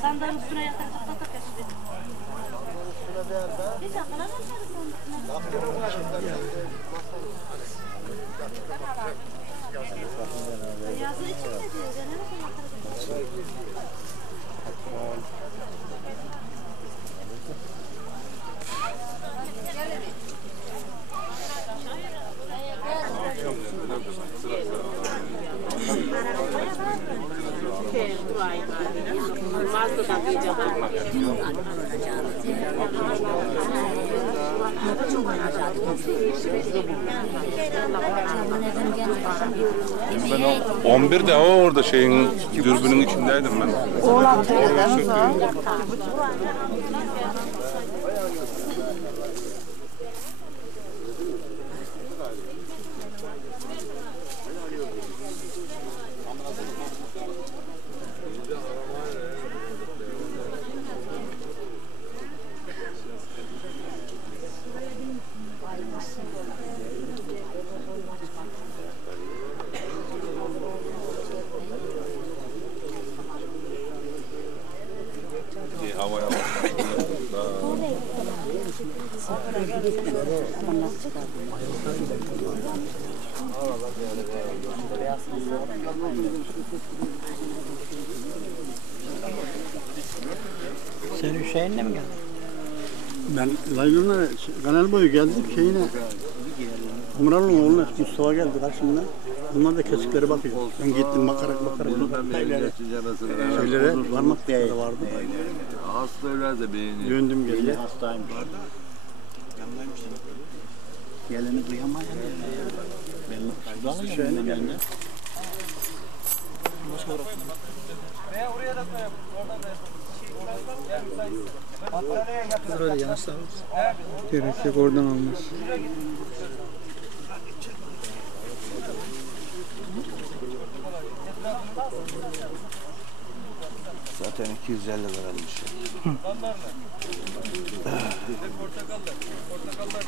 Sandalın üstüne yatak yatak yatak yatak. Biz yakına Yazı içinde diyor. Ben nasıl 11'de o orada şeyin dürbünün içindeydim ben. Oğlan. Havaya. Sen Hüseyin'le mi geldin? Ben Laylon'a kanal boyu geldik şeyine. Umral'ın oğluna Mustafa geldi karşımda. Bunlar da kesikleri bakıyor. Ben gittim bakarak bakarak şeylere, şeylere varmak da vardı. Hasta de beğeniyor. Döndüm geriye. Hastaymış. Gelini duyamayın. Ben sudalı mı geldi? Böyle yanaşlar. Gerek yok oradan almaz. Zaten 250 liraymış. Portakallar. Portakallar. Portakallar.